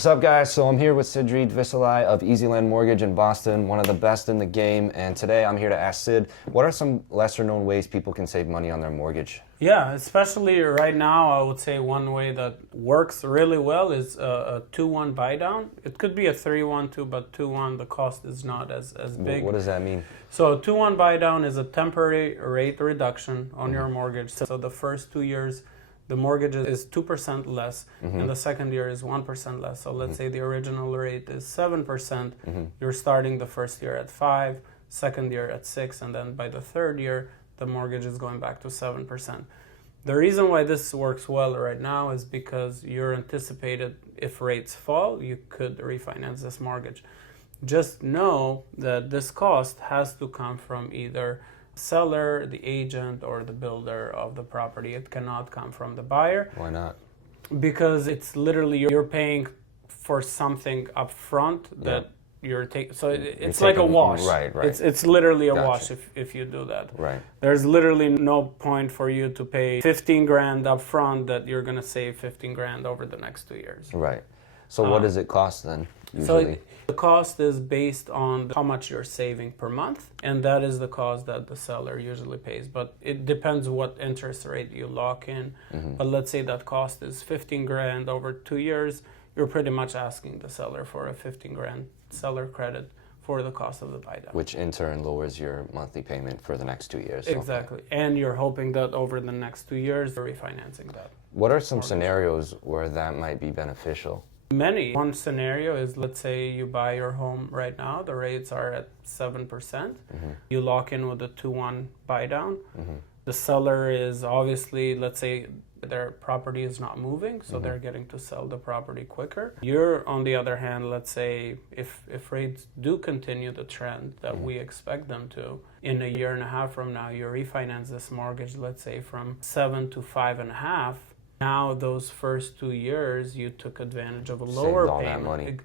What's up, guys? So I'm here with Sidrid Visalai of Easyland Mortgage in Boston, one of the best in the game. And today I'm here to ask Sid, what are some lesser known ways people can save money on their mortgage? Yeah, especially right now, I would say one way that works really well is a 2-1 buy down. It could be a 3-1 but 2-1, the cost is not as big. What does that mean? So a 2-1 buy down is a temporary rate reduction on your mortgage. So the first 2 years, the mortgage is 2% less, and the second year is 1% less. So let's say the original rate is 7%. You're starting the first year at 5, second year at 6, and then by the third year, the mortgage is going back to 7%. The reason why this works well right now is because you're anticipated if rates fall, you could refinance this mortgage. Just know that this cost has to come from either seller, the agent, or the builder of the property. It cannot come from the buyer. Why not? Because it's literally you're paying for something up front that you're taking. So it's like a wash. Right. It's literally a Gotcha. wash if you do that. Right. There's literally no point for you to pay 15 grand up front that you're going to save 15 grand over the next 2 years. Right. So what does it cost then, usually? So the cost is based on how much you're saving per month, and that is the cost that the seller usually pays. But it depends what interest rate you lock in. But let's say that cost is 15 grand over 2 years, you're pretty much asking the seller for a 15 grand seller credit for the cost of the buy down. Which in turn lowers your monthly payment for the next 2 years. Exactly. And you're hoping that over the next 2 years, you're refinancing that. What are some scenarios where that might be beneficial? Many. One scenario is, let's say you buy your home right now, the rates are at 7%. You lock in with a 2-1 buy down. The seller is obviously, let's say their property is not moving, so they're getting to sell the property quicker. You're, on the other hand, let's say if rates do continue the trend that we expect them to, in a year and a half from now, you refinance this mortgage, let's say from 7 to 5.5. Now, those first 2 years, you took advantage of a lower Saved all that payment. money.